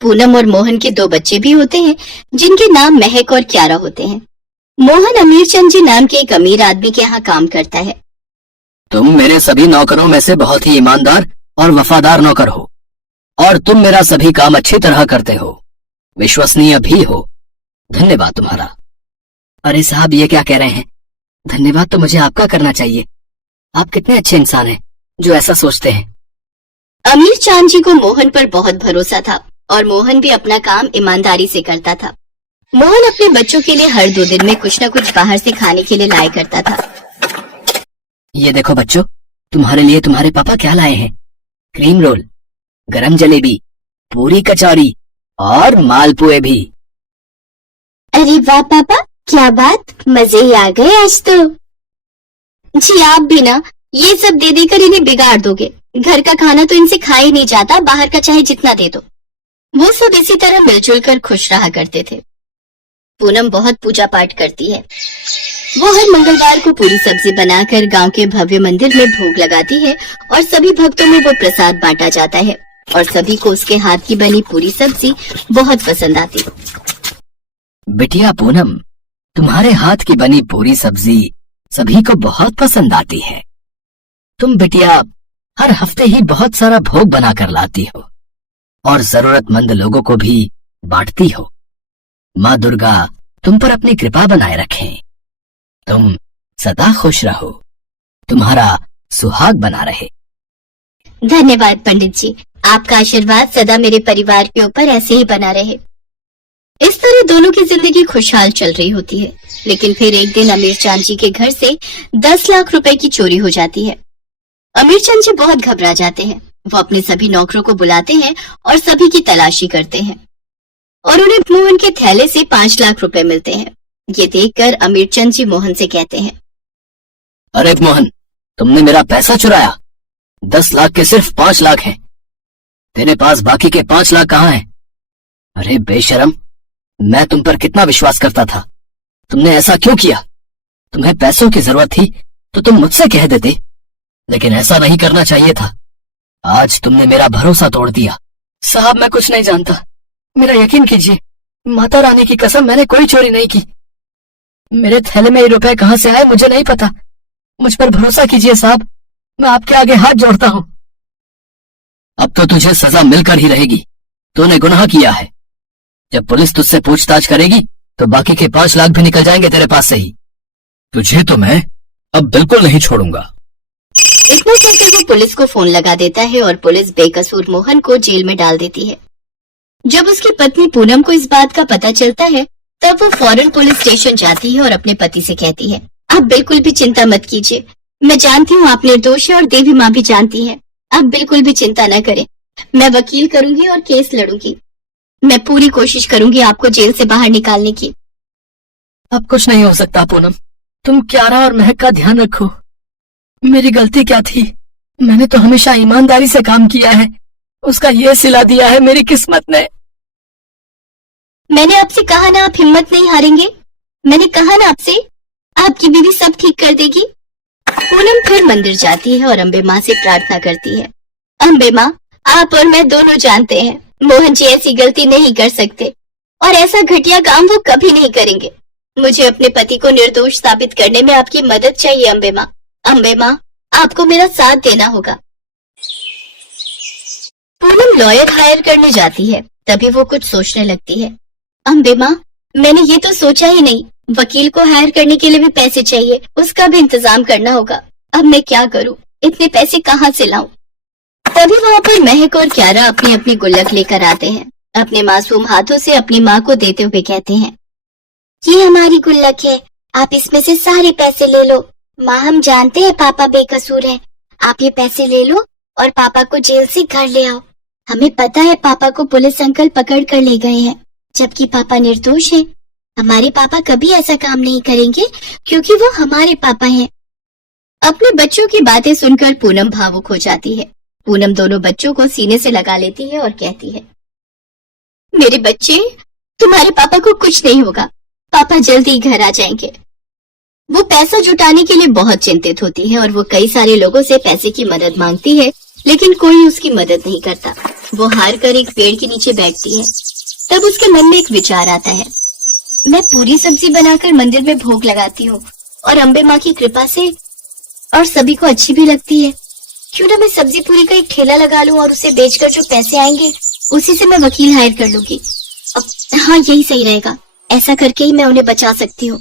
पूनम और मोहन के 2 बच्चे भी होते हैं जिनके नाम महक और क्यारा होते हैं। मोहन अमीर चंद जी नाम के एक अमीर आदमी के यहाँ काम करता है। तुम मेरे सभी नौकरों में से बहुत ही ईमानदार और वफादार नौकर हो और तुम मेरा सभी काम अच्छी तरह करते हो, विश्वसनीय भी हो। धन्यवाद तुम्हारा। अरे साहब, ये क्या कह रहे हैं? धन्यवाद तो मुझे आपका करना चाहिए। आप कितने अच्छे इंसान हैं जो ऐसा सोचते हैं। अमीर चांद जी को मोहन पर बहुत भरोसा था और मोहन भी अपना काम ईमानदारी से करता था। मोहन अपने बच्चों के लिए हर 2 दिन में कुछ न कुछ बाहर से खाने के लिए लाया करता था। ये देखो बच्चों, तुम्हारे लिए तुम्हारे पापा क्या लाए हैं। क्रीम रोल, गरम जलेबी, पूरी कचौरी और मालपुए भी। अरे वाह पापा, क्या बात, मजे ही आ गए आज तो। जी आप भी ना ये सब दे देकर इन्हें बिगाड़ दोगे। घर का खाना तो इनसे खा ही नहीं जाता, बाहर का चाहे जितना दे दो। वो सब इसी तरह मिलजुल कर खुश रहा करते थे। पूनम बहुत पूजा पाठ करती है। वो हर मंगलवार को पूरी सब्जी बनाकर गांव के भव्य मंदिर में भोग लगाती है और सभी भक्तों में वो प्रसाद बांटा जाता है और सभी को उसके हाथ की बनी पूरी सब्जी बहुत पसंद आती। बिटिया पूनम, तुम्हारे हाथ की बनी पूरी सब्जी सभी को बहुत पसंद आती है। तुम बिटिया हर हफ्ते ही बहुत सारा भोग बनाकर लाती हो और जरूरतमंद लोगों को भी बांटती हो। माँ दुर्गा तुम पर अपनी कृपा बनाए रखें। तुम सदा खुश रहो, तुम्हारा सुहाग बना रहे। धन्यवाद पंडित जी, आपका आशीर्वाद सदा मेरे परिवार के ऊपर ऐसे ही बना रहे। इस तरह दोनों की जिंदगी खुशहाल चल रही होती है। लेकिन फिर एक दिन अमीर चांद जी के घर से 10 लाख रुपए की चोरी हो जाती है। अमीर चंद जी बहुत घबरा जाते हैं। वो अपने सभी नौकरों को बुलाते हैं और सभी की तलाशी करते हैं और उन्हें मोहन के थैले से 5 लाख रुपए मिलते हैं। ये देखकर अमीर चंद जी मोहन से कहते हैं, अरे मोहन, तुमने मेरा पैसा चुराया। 10 लाख के सिर्फ 5 लाख हैं। तेरे पास बाकी के 5 लाख कहाँ हैं? अरे बेशरम, मैं तुम पर कितना विश्वास करता था। तुमने ऐसा क्यों किया? तुम्हें पैसों की जरूरत थी तो तुम मुझसे कह देते, लेकिन ऐसा नहीं करना चाहिए था। आज तुमने मेरा भरोसा तोड़ दिया। साहब, मैं कुछ नहीं जानता, मेरा यकीन कीजिए। माता रानी की कसम, मैंने कोई चोरी नहीं की। मेरे थैले में ये रुपए कहाँ से आए मुझे नहीं पता। मुझ पर भरोसा कीजिए साहब, मैं आपके आगे हाथ जोड़ता हूँ। अब तो तुझे सजा मिलकर ही रहेगी। तूने गुनाह किया है। जब पुलिस तुझसे पूछताछ करेगी तो बाकी के 5 लाख भी निकल जाएंगे तेरे पास से ही। तुझे तो मैं अब बिल्कुल नहीं छोड़ूंगा। इतना कहकर वो पुलिस को फोन लगा देता है और पुलिस बेकसूर मोहन को जेल में डाल देती है। जब उसकी पत्नी पूनम को इस बात का पता चलता है तब वो फौरन पुलिस स्टेशन जाती है और अपने पति से कहती है, आप बिल्कुल भी चिंता मत कीजिए। मैं जानती हूँ आप निर्दोष है और देवी माँ भी जानती है। आप बिल्कुल भी चिंता न करें। मैं वकील करूंगी और केस लड़ूंगी। मैं पूरी कोशिश करूंगी आपको जेल से बाहर निकालने की। अब कुछ नहीं हो सकता पूनम। तुम क्यारा और महक का ध्यान रखो। मेरी गलती क्या थी? मैंने तो हमेशा ईमानदारी से काम किया है। उसका ये सिला दिया है मेरी किस्मत ने। मैंने आपसे कहा ना आप हिम्मत नहीं हारेंगे। मैंने कहा ना आपसे, आपकी बीवी सब ठीक कर देगी। पूनम फिर मंदिर जाती है और अम्बे माँ से प्रार्थना करती है, अम्बे माँ, आप और मैं दोनों जानते हैं मोहन जी ऐसी गलती नहीं कर सकते और ऐसा घटिया काम वो कभी नहीं करेंगे। मुझे अपने पति को निर्दोष साबित करने में आपकी मदद चाहिए अम्बे माँ। अम्बे माँ, आपको मेरा साथ देना होगा। पूनम लॉयर हायर करने जाती है। तभी वो कुछ सोचने लगती है, अम्बे माँ, मैंने ये तो सोचा ही नहीं। वकील को हायर करने के लिए भी पैसे चाहिए, उसका भी इंतजाम करना होगा। अब मैं क्या करूँ? इतने पैसे कहाँ से लाऊं? तभी वहाँ पर महक और क्यारा अपनी अपनी गुल्लक लेकर आते हैं। अपने मासूम हाथों से अपनी माँ को देते हुए कहते हैं, ये हमारी गुल्लक है, आप इसमें से सारे पैसे ले लो। माँ, हम जानते हैं पापा बेकसूर हैं। आप ये पैसे ले लो और पापा को जेल से घर ले आओ। हमें पता है पापा को पुलिस अंकल पकड़ कर ले गए हैं, जबकि पापा निर्दोष हैं। हमारे पापा कभी ऐसा काम नहीं करेंगे क्योंकि वो हमारे पापा हैं। अपने बच्चों की बातें सुनकर पूनम भावुक हो जाती है। पूनम दोनों बच्चों को सीने से लगा लेती है और कहती है, मेरे बच्चे, तुम्हारे पापा को कुछ नहीं होगा। पापा जल्दी घर आ जाएंगे। वो पैसा जुटाने के लिए बहुत चिंतित होती है और वो कई सारे लोगों से पैसे की मदद मांगती है, लेकिन कोई उसकी मदद नहीं करता। वो हार कर एक पेड़ के नीचे बैठती है। तब उसके मन में एक विचार आता है, मैं पूरी सब्जी बनाकर मंदिर में भोग लगाती हूँ और अम्बे माँ की कृपा से और सभी को अच्छी भी लगती है। क्यों ना मैं सब्जी पूरी का एक ठेला लगा लूं और उसे बेचकर जो पैसे आएंगे उसी से मैं वकील हायर कर लूंगी। हाँ, यही सही रहेगा। ऐसा करके ही मैं उन्हें बचा सकती हूँ।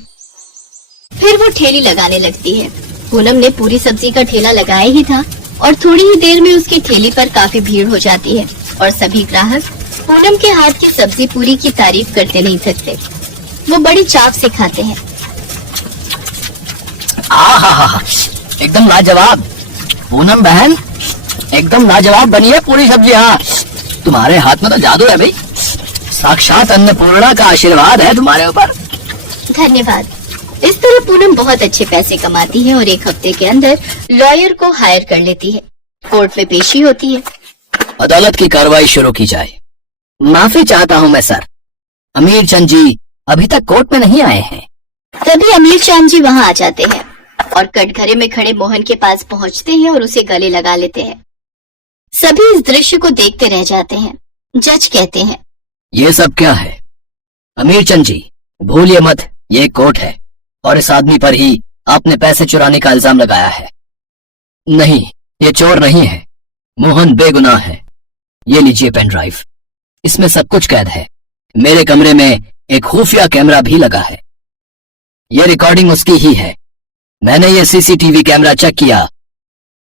फिर वो ठेली लगाने लगती है। पूनम ने पूरी सब्जी का ठेला लगाया ही था और थोड़ी ही देर में उसकी ठेली पर काफी भीड़ हो जाती है और सभी ग्राहक पूनम के हाथ की सब्जी पूरी की तारीफ करते नहीं थकते। वो बड़ी चाव से खाते हैं। आहा, एकदम लाजवाब। पूनम बहन, एकदम लाजवाब बनी है पूरी सब्जी। हाँ, तुम्हारे हाथ में तो जादू है भाई। साक्षात अन्नपूर्णा का आशीर्वाद है तुम्हारे ऊपर। धन्यवाद। इस तरह पूनम बहुत अच्छे पैसे कमाती है और एक हफ्ते के अंदर लॉयर को हायर कर लेती है। कोर्ट में पेशी होती है। अदालत की कार्रवाई शुरू की जाए। माफी चाहता हूँ मैं सर, अमीर चंद जी अभी तक कोर्ट में नहीं आए हैं। तभी अमीर चंद जी वहाँ आ जाते हैं और कटघरे में खड़े मोहन के पास पहुँचते हैं और उसे गले लगा लेते हैं। सभी इस दृश्य को देखते रह जाते हैं। जज कहते हैं, ये सब क्या है? अमीर चंद जी, भूलिए मत, ये कोर्ट है और इस आदमी पर ही आपने पैसे चुराने का इल्जाम लगाया है। नहीं, ये चोर नहीं है, मोहन बेगुनाह है। ये लीजिए पेन ड्राइव, इसमें सब कुछ कैद है। मेरे कमरे में एक खुफिया कैमरा भी लगा है। ये रिकॉर्डिंग उसकी ही है। मैंने ये सीसीटीवी कैमरा चेक किया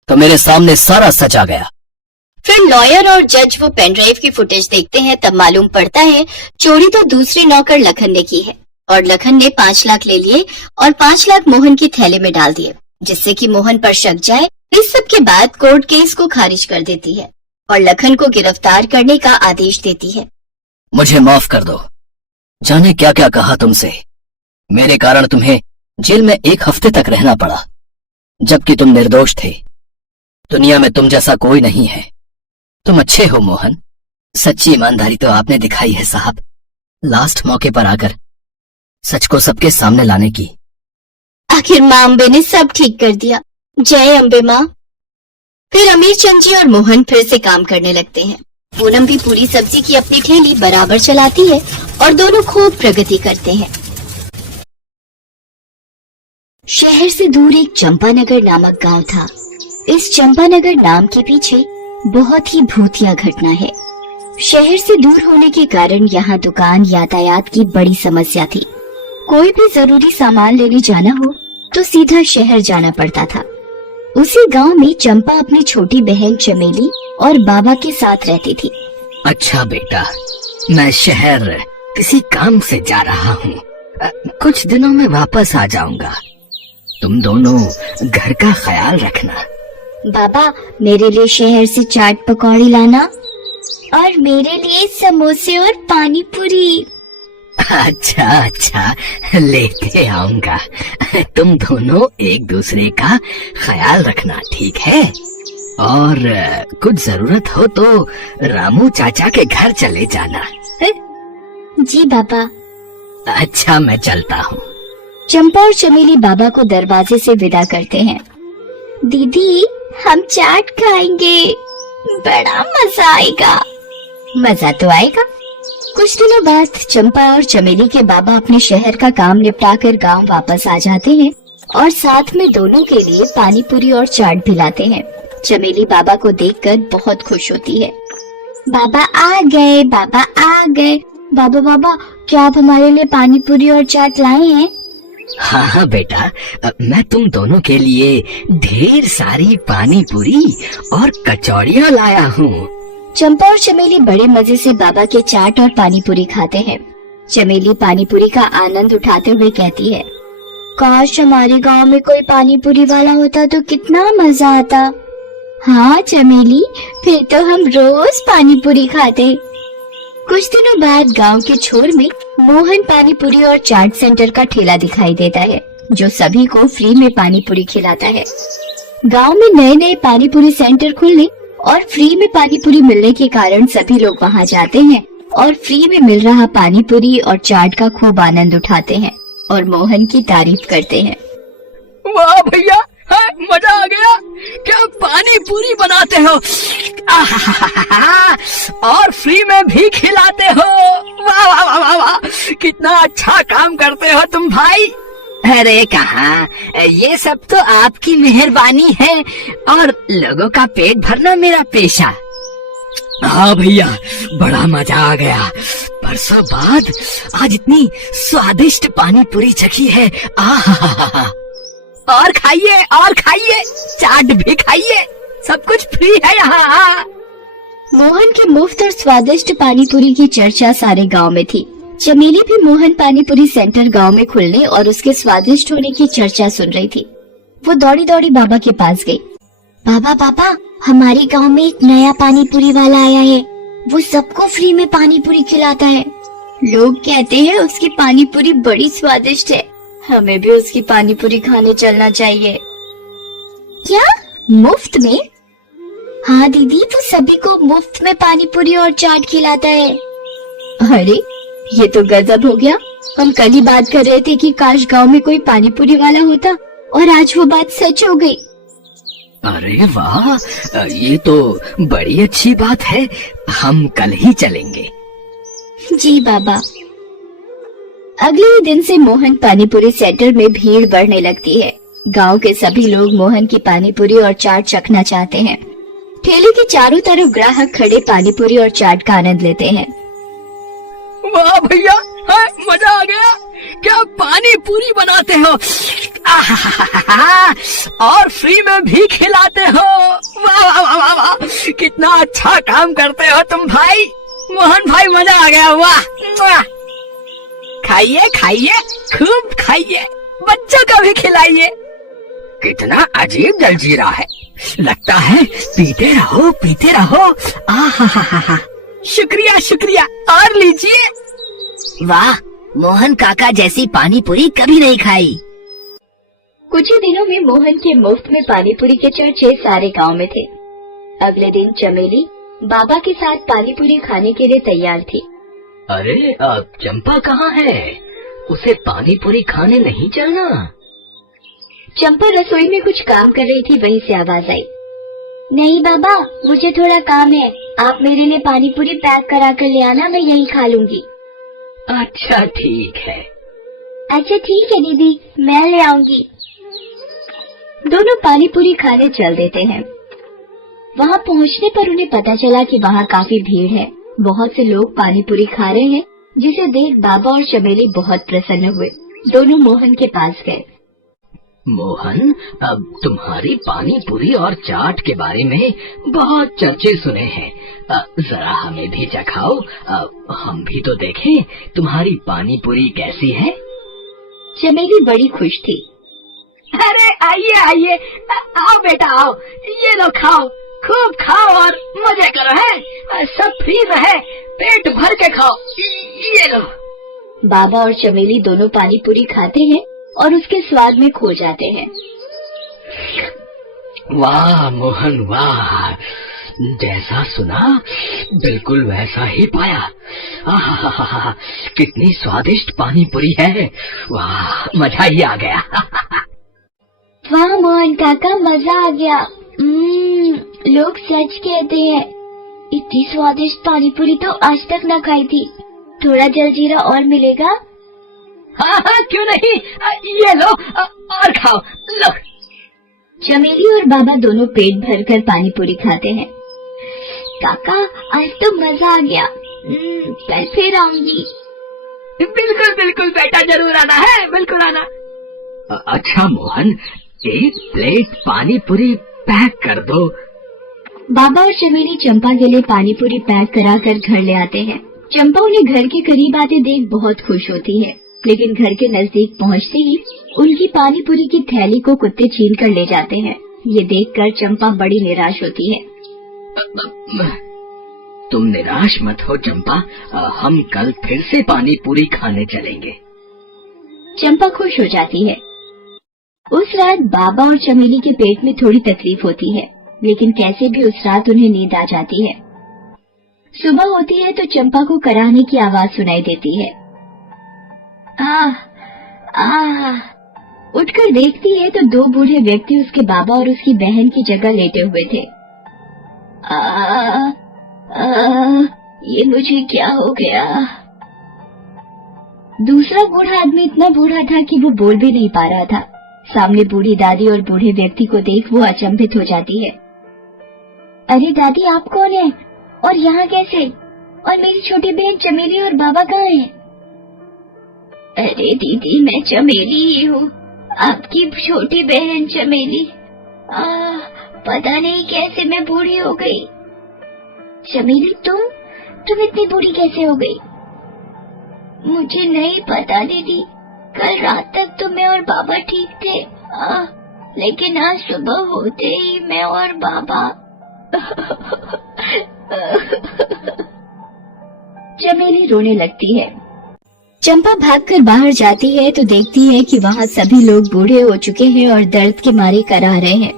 तो मेरे सामने सारा सच आ गया। फिर लॉयर और जज वो पेन ड्राइव की फुटेज देखते हैं। तब मालूम पड़ता है चोरी तो दूसरे नौकर लखन ने की है और लखन ने 5 लाख ले लिए और 5 लाख मोहन की थैले में डाल दिए, जिससे कि मोहन पर शक जाए। इस सब के बाद कोर्ट केस को खारिज कर देती है और लखन को गिरफ्तार करने का आदेश देती है। मुझे माफ कर दो, जाने क्या क्या कहा तुमसे। मेरे कारण तुम्हें जेल में 1 हफ्ते तक रहना पड़ा, जबकि तुम निर्दोष थे। दुनिया में तुम जैसा कोई नहीं है। तुम अच्छे हो मोहन। सच्ची ईमानदारी तो आपने दिखाई है साहब, लास्ट मौके पर आकर सच को सबके सामने लाने की। आखिर माँ अम्बे ने सब ठीक कर दिया। जय अम्बे माँ। फिर अमीर चंद जी और मोहन फिर से काम करने लगते हैं। पूनम भी पूरी सब्जी की अपनी ठेली बराबर चलाती है और दोनों खूब प्रगति करते हैं। शहर से दूर एक चंपानगर नामक गांव था। इस चंपानगर नाम के पीछे बहुत ही भूतिया घटना है। शहर से दूर होने के कारण यहाँ दुकान यातायात की बड़ी समस्या थी। कोई भी जरूरी सामान लेने जाना हो तो सीधा शहर जाना पड़ता था। उसी गांव में चंपा अपनी छोटी बहन चमेली और बाबा के साथ रहती थी। अच्छा बेटा, मैं शहर किसी काम से जा रहा हूँ, कुछ दिनों में वापस आ जाऊंगा। तुम दोनों घर का ख्याल रखना। बाबा, मेरे लिए शहर से चाट पकौड़ी लाना और मेरे लिए समोसे और पानी पूरी। अच्छा अच्छा, लेते आऊंगा। तुम दोनों एक दूसरे का ख्याल रखना, ठीक है? और कुछ जरूरत हो तो रामू चाचा के घर चले जाना है? जी बाबा। अच्छा, मैं चलता हूँ। चंपा और चमेली बाबा को दरवाजे से विदा करते हैं। दीदी, हम चाट खाएंगे, बड़ा मजा आएगा। मजा तो आएगा। कुछ दिनों बाद चंपा और चमेली के बाबा अपने शहर का काम निपटाकर गांव वापस आ जाते हैं और साथ में दोनों के लिए पानी पूरी और चाट भी लाते हैं। चमेली बाबा को देखकर बहुत खुश होती है। बाबा आ गए, बाबा आ गए। बाबा बाबा, क्या आप हमारे लिए पानी पूरी और चाट लाए हैं? हाँ हाँ बेटा, मैं तुम दोनों के लिए ढेर सारी पानी पूरी और कचौड़ियाँ लाया हूँ। चंपा और चमेली बड़े मजे से बाबा के चाट और पानी पूरी खाते हैं। चमेली पानी पूरी का आनंद उठाते हुए कहती है, काश हमारे गांव में कोई पानी पूरी वाला होता तो कितना मजा आता। हाँ चमेली, फिर तो हम रोज पानी पूरी खाते। कुछ दिनों बाद गांव के छोर में मोहन पानी पूरी और चाट सेंटर का ठेला दिखाई देता है, जो सभी को फ्री में पानी पूरी खिलाता है। गांव में नए नए पानी पूरी सेंटर खुलने और फ्री में पानी पूरी मिलने के कारण सभी लोग वहां जाते हैं और फ्री में मिल रहा पानी पूरी और चाट का खूब आनंद उठाते हैं और मोहन की तारीफ करते हैं। वाह भैया, मजा आ गया। क्या पानी पूरी बनाते हो, आहाहाहा, और फ्री में भी खिलाते हो। वाह वाह वाह वाह वाह, कितना अच्छा काम करते हो तुम भाई। अरे कहाँ, ये सब तो आपकी मेहरबानी है और लोगों का पेट भरना मेरा पेशा। हाँ भैया, बड़ा मजा आ गया। बरसों बाद आज इतनी स्वादिष्ट पानी पूरी चखी है। आहाहाहा, और खाइए, चाट भी खाइए, सब कुछ फ्री है यहाँ। मोहन के मुफ्त और स्वादिष्ट पानी पूरी की चर्चा सारे गांव में थी। चमेली भी मोहन पानी पूरी सेंटर गांव में खुलने और उसके स्वादिष्ट होने की चर्चा सुन रही थी। वो दौड़ी दौड़ी बाबा के पास गई। पापा, हमारे गांव में एक नया पानी पूरी वाला आया है। वो सबको फ्री में पानी पूरी खिलाता है। लोग कहते हैं उसकी पानी पूरी बड़ी स्वादिष्ट है। हमें भी उसकी पानी पूरी खाने चलना चाहिए। क्या, मुफ्त में? हाँ दीदी, वो सभी को मुफ्त में पानी पूरी और चाट खिलाता है। अरे ये तो गजब हो गया। हम कल ही बात कर रहे थे कि काश गांव में कोई पानी पूरी वाला होता, और आज वो बात सच हो गई। अरे वाह, ये तो बड़ी अच्छी बात है। हम कल ही चलेंगे। जी बाबा। अगले ही दिन से मोहन पानीपुरी सेंटर में भीड़ बढ़ने लगती है। गांव के सभी लोग मोहन की पानीपुरी और चाट चखना चाहते हैं। ठेले के चारों तरफ ग्राहक खड़े पानीपुरी और चाट का आनंद लेते हैं। वाह भैया, मजा आ गया। क्या पानी पूरी बनाते हो, आहाहाहा, और फ्री में भी खिलाते हो। वाह वाह वाह वाह वाह, कितना अच्छा काम करते हो तुम भाई। मोहन भाई, मजा आ गया। वाह, खाइए, खूब खाइए, बच्चों को भी खिलाइए। कितना अजीब जलजीरा है, लगता है पीते रहो। आहाहाहा, शुक्रिया, और लीजिए। वाह, मोहन काका जैसी पानी पूरी कभी नहीं खाई। कुछ ही दिनों में मोहन के मुफ्त में पानीपुरी के चर्चे सारे गांव में थे। अगले दिन चमेली बाबा के साथ पानीपुरी खाने के लिए तैयार थी। अरे चंपा कहाँ है? उसे पानी पूरी खाने नहीं चलना? चंपा रसोई में कुछ काम कर रही थी, वहीं से आवाज आई। नहीं बाबा, मुझे थोड़ा काम है। आप मेरे लिए पानीपुरी पैक करा कर ले आना, मैं यहीं खा लूंगी। अच्छा ठीक है। अच्छा ठीक है दीदी, मैं ले आऊंगी। दोनों पानीपुरी खाने चल देते हैं। वहाँ पहुँचने पर उन्हें पता चला कि वहाँ काफी भीड़ है। बहुत से लोग पानीपुरी खा रहे हैं, जिसे देख बाबा और चमेली बहुत प्रसन्न हुए। दोनों मोहन के पास गए। मोहन, अब तुम्हारी पानी पूरी और चाट के बारे में बहुत चर्चे सुने हैं। जरा हमें भी चखाओ, हम भी तो देखें तुम्हारी पानी पूरी कैसी है। चमेली बड़ी खुश थी। अरे आइए, आओ बेटा आओ, ये लो खाओ, खूब खाओ और मजे करो। है सब फ्री रहे, पेट भर के खाओ, ये लो। बाबा और चमेली दोनों पानीपुरी खाते हैं और उसके स्वाद में खो जाते हैं। वाह मोहन वाह, जैसा सुना बिल्कुल वैसा ही पाया। आहा, कितनी स्वादिष्ट पानी पूरी है। वाह, मजा ही आ गया। वाह मोहन काका, मजा आ गया। लोग सच कहते हैं, इतनी स्वादिष्ट पानीपुरी तो आज तक न खाई थी। थोड़ा जलजीरा और मिलेगा? हाँ, क्यों नहीं, ये लो और खाओ, लो। चमेली और बाबा दोनों पेट भरकर पानीपुरी खाते हैं। काका, आज तो मजा आ गया। मैं फिर आऊंगी। बिल्कुल बेटा, जरूर आना है, बिल्कुल आना। अच्छा मोहन, एक प्लेट पानी पूरी पैक कर दो। बाबा और चमेली चंपा के लिए पानीपुरी पैक कराकर घर ले आते हैं। चंपा उन्हें घर के करीब आते देख बहुत खुश होती है, लेकिन घर के नजदीक पहुंचते ही उनकी पानीपुरी की थैली को कुत्ते छीन कर ले जाते हैं। ये देखकर चंपा बड़ी निराश होती है। तुम निराश मत हो चंपा, हम कल फिर से पानी पूरी खाने चलेंगे। चंपा खुश हो जाती है। उस रात बाबा और चमेली के पेट में थोड़ी तकलीफ होती है, लेकिन कैसे भी उस रात उन्हें नींद आ जाती है। सुबह होती है तो चंपा को कराहने की आवाज सुनाई देती है। आह आह, उठकर देखती है तो दो बूढ़े व्यक्ति उसके बाबा और उसकी बहन की जगह लेटे हुए थे। ये मुझे क्या हो गया? दूसरा बूढ़ा आदमी इतना बूढ़ा था कि वो बोल भी नहीं पा रहा था। सामने बूढ़ी दादी और बूढ़े व्यक्ति को देख वो अचंभित हो जाती है। अरे दादी, आप कौन है और यहाँ कैसे? और मेरी छोटी बहन चमेली और बाबा कहाँ हैं? अरे दीदी, मैं चमेली ही हूँ, आपकी छोटी बहन चमेली। पता नहीं कैसे मैं बूढ़ी हो गई। चमेली, तुम इतनी बूढ़ी कैसे हो गई? मुझे नहीं पता दीदी, कल रात तक तो मैं और बाबा ठीक थे, लेकिन आज सुबह होते ही मैं और बाबा चमेली रोने लगती है। चंपा भागकर बाहर जाती है तो देखती है कि वहाँ सभी लोग बूढ़े हो चुके हैं और दर्द के मारे करा रहे हैं।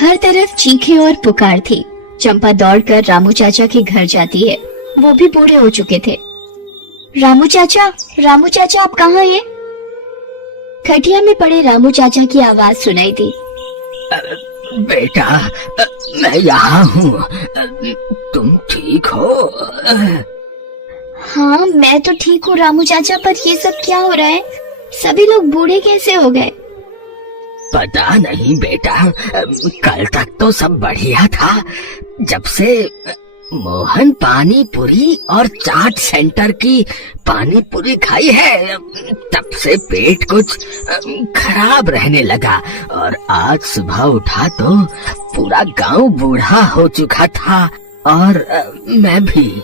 हर तरफ चीखें और पुकार थी। चंपा दौड़कर रामू चाचा के घर जाती है। वो भी बूढ़े हो चुके थे। रामू चाचा आप कहाँ हैं? खटिया में पड़े रामू चाचा की आवाज सुनाई दी। बेटा, मैं यहाँ हूँ, तुम ठीक हो? हाँ, मैं तो ठीक हूँ रामू चाचा, पर ये सब क्या हो रहा है? सभी लोग बूढ़े कैसे हो गए? पता नहीं बेटा, कल तक तो सब बढ़िया था। जब से मोहन पानी पूरी और चाट सेंटर की पानी पूरी खाई है, तब से पेट कुछ खराब रहने लगा। और आज सुबह उठा तो पूरा गांव बूढ़ा हो चुका था, और मैं भी।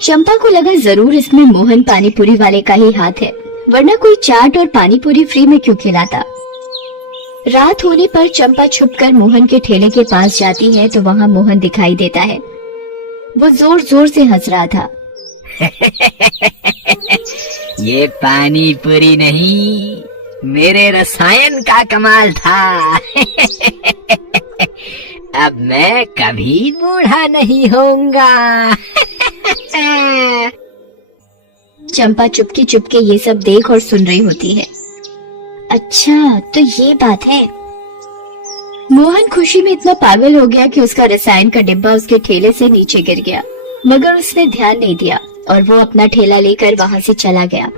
चंपा को लगा जरूर इसमें मोहन पानी पूरी वाले का ही हाथ है, वरना कोई चाट और पानी पूरी फ्री में क्यों खिलाता। रात होने पर चंपा छुपकर मोहन के ठेले के पास जाती है तो वहाँ मोहन दिखाई देता है। वो जोर जोर से हंस रहा था। ये पानी पूरी नहीं, मेरे रसायन का कमाल था। अब मैं कभी बूढ़ा नहीं होऊंगा। चंपा चुपके चुपके ये सब देख और सुन रही होती है। अच्छा, तो ये बात है। मोहन खुशी में इतना पागल हो गया कि उसका रसायन का डिब्बा उसके ठेले से नीचे गिर गया, मगर उसने ध्यान नहीं दिया और वो अपना ठेला लेकर वहाँ से चला गया।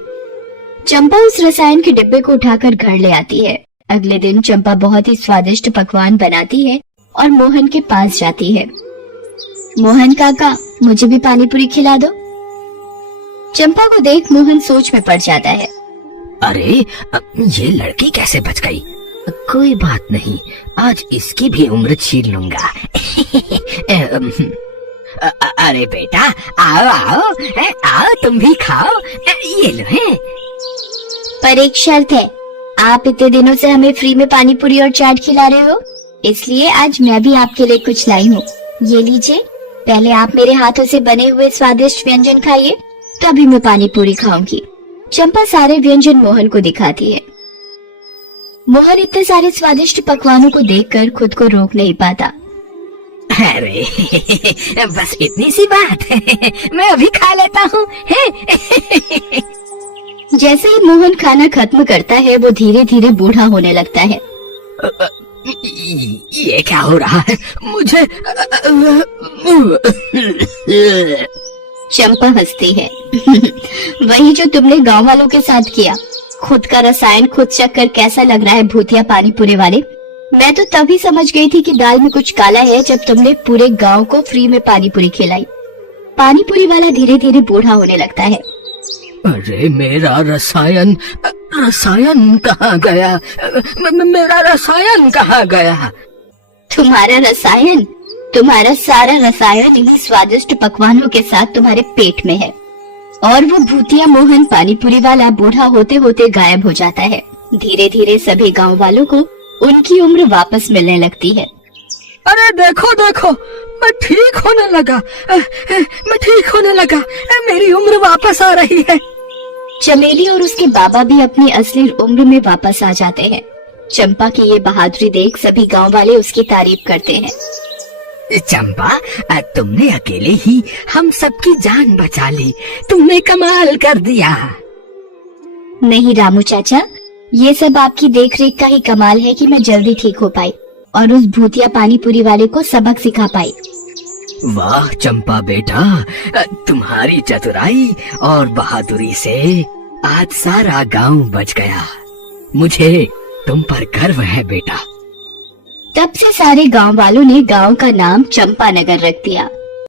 चंपा उस रसायन के डिब्बे को उठाकर घर ले आती है। अगले दिन चंपा बहुत ही स्वादिष्ट पकवान बनाती है और मोहन के पास जाती है। मोहन काका, मुझे भी पानी पूरी खिला दो। चंपा को देख मोहन सोच में पड़ जाता है। अरे, ये लड़की कैसे बच गई? कोई बात नहीं, आज इसकी भी उम्र छीन लूंगा। अरे बेटा, आओ आओ आओ, तुम भी खाओ, ये लो है। पर एक शर्त है, आप इतने दिनों से हमें फ्री में पानी पूरी और चाट खिला रहे हो, इसलिए आज मैं भी आपके लिए कुछ लाई हूँ। ये लीजिए, पहले आप मेरे हाथों से बने हुए स्वादिष्ट व्यंजन खाइए, तभी मैं पानी पूरी खाऊंगी। चंपा सारे व्यंजन मोहन को दिखाती है। मोहन इतने सारे स्वादिष्ट पकवानों को देखकर खुद को रोक नहीं पाता। अरे बस इतनी सी बात है, मैं अभी खा लेता हूँ। जैसे ही मोहन खाना खत्म करता है, वो धीरे धीरे बूढ़ा होने लगता है। ये क्या हो रहा है मुझे? चंपा हंसती है। वही जो तुमने गांव वालों के साथ किया। खुद का रसायन खुद चख कर कैसा लग रहा है भूतिया पानी पूरी वाले? मैं तो तभी समझ गई थी कि दाल में कुछ काला है जब तुमने पूरे गांव को फ्री में पानी पूरी खिलाई। पानी पूरी वाला धीरे धीरे बूढ़ा होने लगता है। अरे मेरा रसायन कहाँ गया? मेरा रसायन कहाँ गया? तुम्हारा रसायन? तुम्हारा सारा रसायन इन्हीं स्वादिष्ट पकवानों के साथ तुम्हारे पेट में है। और वो भूतिया मोहन पानी पूरी वाला बूढ़ा होते होते गायब हो जाता है। धीरे धीरे सभी गांव वालों को उनकी उम्र वापस मिलने लगती है। अरे देखो देखो, मैं ठीक होने लगा, मेरी उम्र वापस आ रही है। चमेली और उसके बाबा भी अपनी असली उम्र में वापस आ जाते हैं। चंपा की ये बहादुरी देख सभी गांव वाले उसकी तारीफ करते हैं। चंपा, तुमने अकेले ही हम सबकी जान बचा ली, तुमने कमाल कर दिया। नहीं रामू चाचा, ये सब आपकी देखरेख का ही कमाल है कि मैं जल्दी ठीक हो पाई और उस भूतिया पानी पूरी वाले को सबक सिखा पाई। वाह चंपा बेटा, तुम्हारी चतुराई और बहादुरी से आज सारा गांव बच गया। मुझे तुम पर गर्व है बेटा। तब से सारे गांव वालों ने गांव का नाम चंपानगर रख दिया।